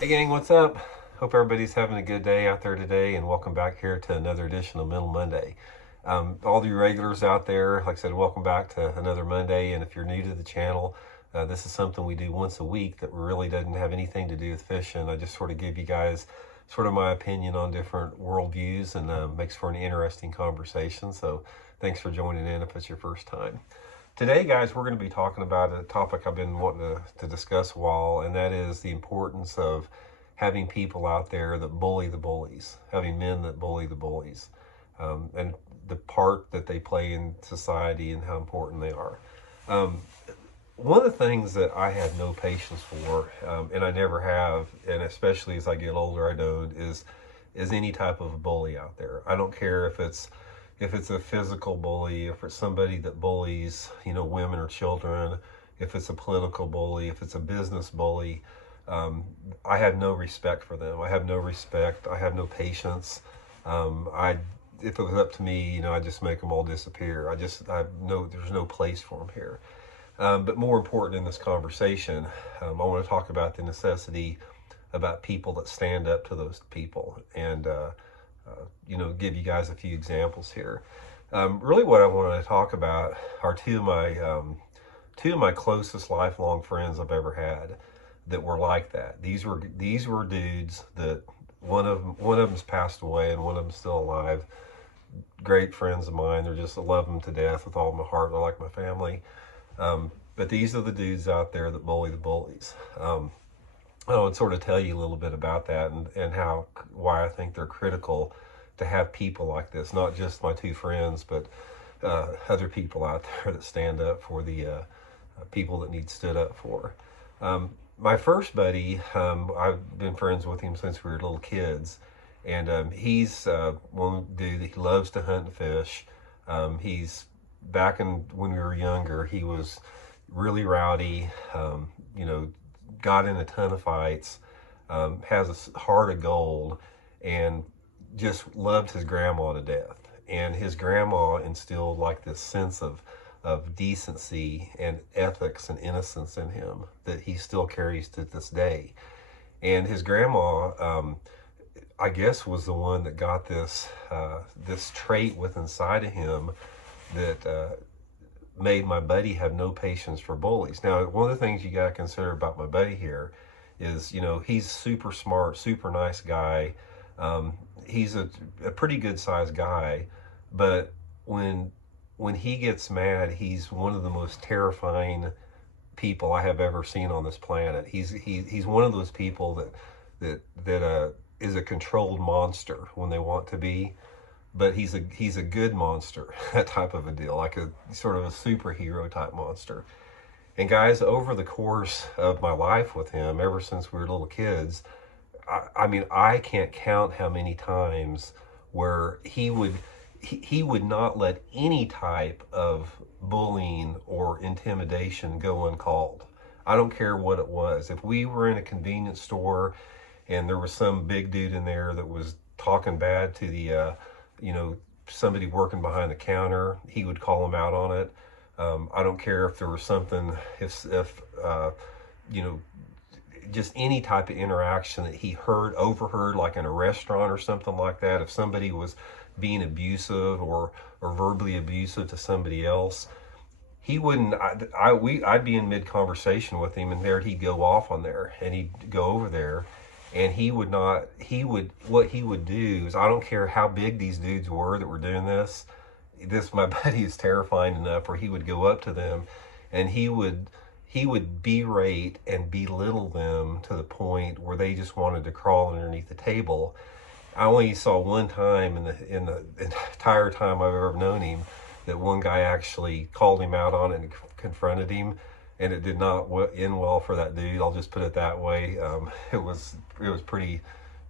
Hey gang, what's up? Hope everybody's having a good day out there today, and welcome back here to another edition of Mental Monday. All you regulars out there, like I said, welcome back to another Monday. And if you're new to the channel, this is something we do once a week that really doesn't have anything to do with fishing. I just sort of give you guys sort of my opinion on different worldviews, and makes for an interesting conversation. So thanks for joining in if it's your first time. Today, guys, we're going to be talking about a topic I've been wanting to discuss a while, and that is the importance of having people out there that bully the bullies, having men that bully the bullies, and the part that they play in society and how important they are. Um, One of the things that I have no patience for, and I never have, and especially as I get older, I don't, is any type of bully out there. I don't care if it's a physical bully, if it's somebody that bullies, women or children, if it's a political bully, if it's a business bully. I have no respect for them. I have no respect. I have no patience. If it was up to me, I just make them all disappear. I know there's no place for them here. But more important in this conversation, I want to talk about the necessity about people that stand up to those people, and give you guys a few examples here. Really, what I want to talk about are two of my closest lifelong friends I've ever had that were like that. These were dudes that one of them's passed away and one of them's still alive. Great friends of mine. I love them to death with all my heart. They're like my family. But these are the dudes out there that bully the bullies. I would sort of tell you a little bit about that, and why I think they're critical to have people like this, not just my two friends, but other people out there that stand up for the people that need stood up for. My first buddy, I've been friends with him since we were little kids, and he's one dude that he loves to hunt and fish. He's back when we were younger, he was really rowdy, got in a ton of fights, has a heart of gold, and just loved his grandma to death. And his grandma instilled like this sense of decency and ethics and innocence in him that he still carries to this day. And his grandma, I guess, was the one that got this trait within inside of him that made my buddy have no patience for bullies. Now, one of the things you got to consider about my buddy here is, he's super smart, super nice guy. He's a pretty good sized guy, but when he gets mad, he's one of the most terrifying people I have ever seen on this planet. He's one of those people that is a controlled monster when they want to be, but he's a good monster, that type of a deal, like a sort of a superhero type monster. And guys, over the course of my life with him, ever since we were little kids, I mean, I can't count how many times where he would not let any type of bullying or intimidation go uncalled. I don't care what it was. If we were in a convenience store and there was some big dude in there that was talking bad to the somebody working behind the counter, he would call him out on it. I don't care if there was something, if just any type of interaction that he overheard, like in a restaurant or something like that. If somebody was being abusive or verbally abusive to somebody else, he wouldn't. I'd be in mid conversation with him, and there he'd go off on there, and he'd go over there, and he would not. What he would do is, I don't care how big these dudes were that were doing this. My buddy is terrifying enough where he would go up to them, and he would berate and belittle them to the point where they just wanted to crawl underneath the table. I only saw one time in the entire time I've ever known him that one guy actually called him out on it and confronted him, and it did not end well for that dude. I'll just put it that way. It was pretty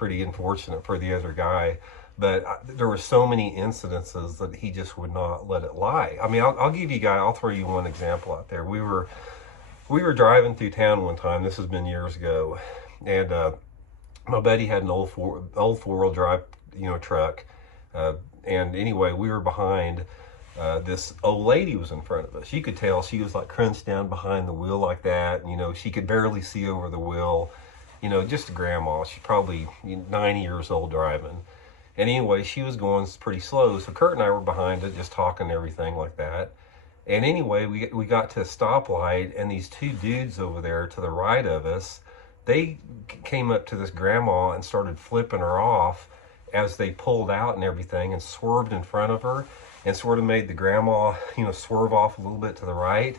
unfortunate for the other guy. But there were so many incidences that he just would not let it lie. I mean, I'll throw you one example out there. We were driving through town one time. This has been years ago, and my buddy had an old four-wheel drive, truck. And anyway, we were behind. This old lady was in front of us. You could tell she was like crunched down behind the wheel like that. She could barely see over the wheel. you know, just a grandma. She's probably 90 years old driving. And anyway, she was going pretty slow. So Kurt and I were behind it, just talking and everything like that. And anyway, we got to a stoplight, and these two dudes over there to the right of us, they came up to this grandma and started flipping her off as they pulled out and everything, and swerved in front of her and sort of made the grandma, you know, swerve off a little bit to the right.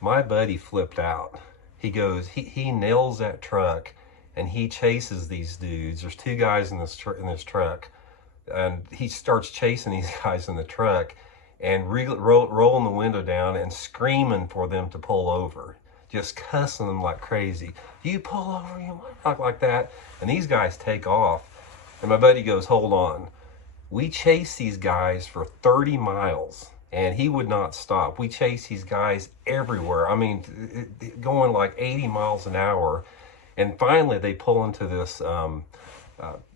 My buddy flipped out. He goes, he nails that truck, and he chases these dudes. There's two guys in this truck, and he starts chasing these guys in the truck and rolling the window down and screaming for them to pull over, just cussing them like crazy. You pull over, you might, like that. And these guys take off, and my buddy goes, hold on. We chased these guys for 30 miles, and he would not stop. We chased these guys everywhere. I mean, going like 80 miles an hour. And finally, they pull into this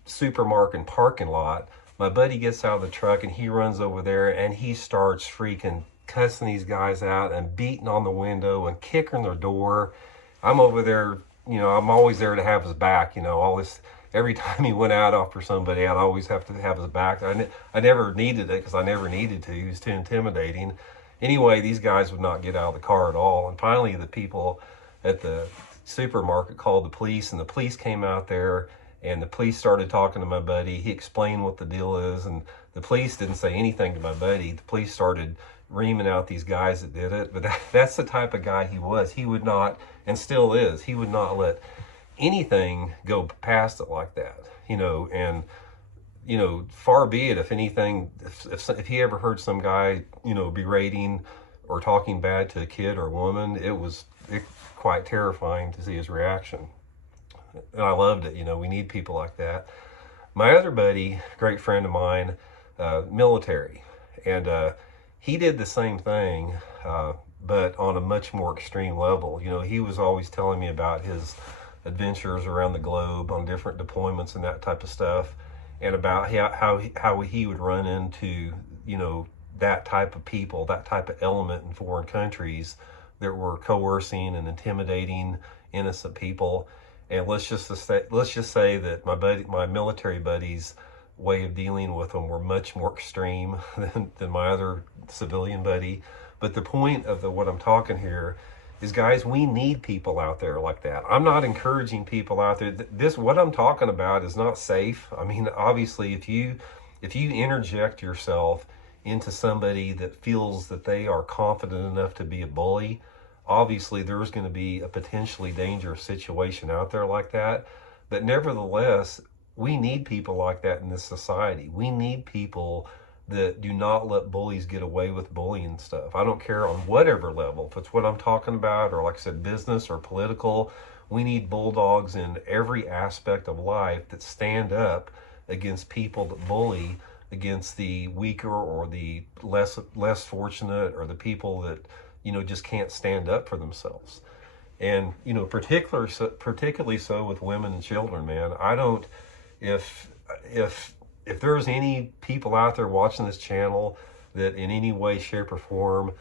supermarket parking lot. My buddy gets out of the truck, and he runs over there, and he starts freaking cussing these guys out and beating on the window and kicking their door. I'm over there, you know, I'm always there to have his back, you know, all this. Every time he went out after somebody, I'd always have to have his back. I never needed it because I never needed to. He was too intimidating. Anyway, these guys would not get out of the car at all. And finally, the people at the supermarket called the police, and the police came out there, and the police started talking to my buddy. He explained what the deal is, and the police didn't say anything to my buddy. The police started reaming out these guys that did it. But that's the type of guy he was. He would not, and still is, he would not let anything go past it like that, you know. And you know, far be it if anything, if he ever heard some guy, you know, berating or talking bad to a kid or a woman, it was quite terrifying to see his reaction. And I loved it. You know, we need people like that. My other buddy, great friend of mine, military, and he did the same thing, but on a much more extreme level. You know, he was always telling me about his adventures around the globe on different deployments and that type of stuff, and about how he would run into, you know, that type of people, that type of element in foreign countries that were coercing and intimidating innocent people. And let's just say that my military buddies' way of dealing with them were much more extreme than my other civilian buddy. But the point of what I'm talking here is, guys, we need people out there like that. I'm not encouraging people out there. What I'm talking about is not safe. I mean, obviously, if you interject yourself into somebody that feels that they are confident enough to be a bully, obviously there's going to be a potentially dangerous situation out there like that. But nevertheless, we need people like that in this society. We need people that do not let bullies get away with bullying stuff. I don't care on whatever level, if it's what I'm talking about, or like I said, business or political. We need bulldogs in every aspect of life that stand up against people that bully, against the weaker or the less fortunate, or the people that, you know, just can't stand up for themselves. And, you know, particularly so with women and children, man. I don't, if there's any people out there watching this channel that in any way, shape, or form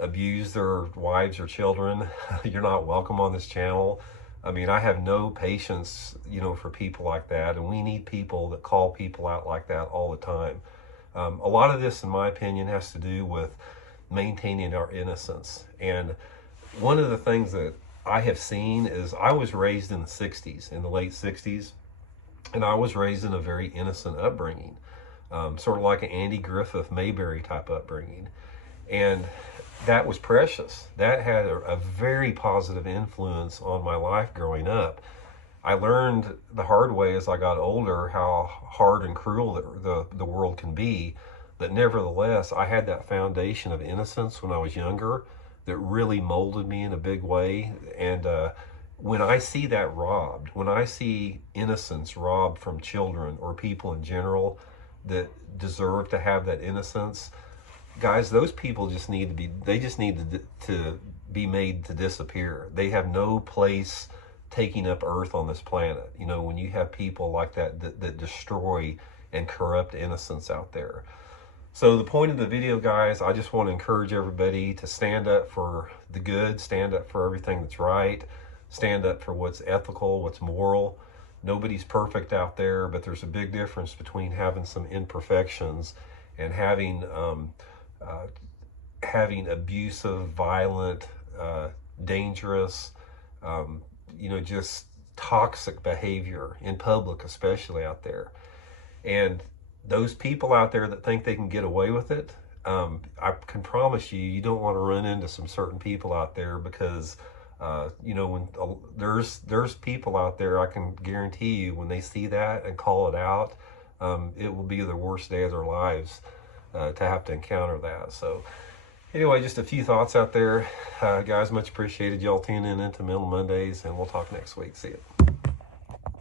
abuse their wives or children, you're not welcome on this channel. I mean, I have no patience, you know, for people like that, and we need people that call people out like that all the time. A lot of this, in my opinion, has to do with maintaining our innocence. And one of the things that I have seen is, I was raised in the 60s, in the late 60s, and I was raised in a very innocent upbringing, sort of like an Andy Griffith Mayberry type upbringing. And that was precious. That had a very positive influence on my life growing up. I learned the hard way as I got older how hard and cruel the world can be. But nevertheless, I had that foundation of innocence when I was younger that really molded me in a big way. And when I see that robbed, when I see innocence robbed from children or people in general that deserve to have that innocence, guys, those people just need to be made to disappear. They have no place taking up earth on this planet. You know, when you have people like that destroy and corrupt innocence out there. So the point of the video, guys, I just want to encourage everybody to stand up for the good, stand up for everything that's right. stand up for what's ethical, what's moral. Nobody's perfect out there, but there's a big difference between having some imperfections and uh, having abusive, violent, dangerous, um, just toxic behavior in public, especially out there. And those people out there that think they can get away with it, I can promise you, you don't want to run into some certain people out there because, when there's people out there, I can guarantee you, when they see that and call it out, it will be the worst day of their lives to have to encounter that. So, anyway, just a few thoughts out there, guys. Much appreciated y'all tuning in into Mental Mondays, and we'll talk next week. See you.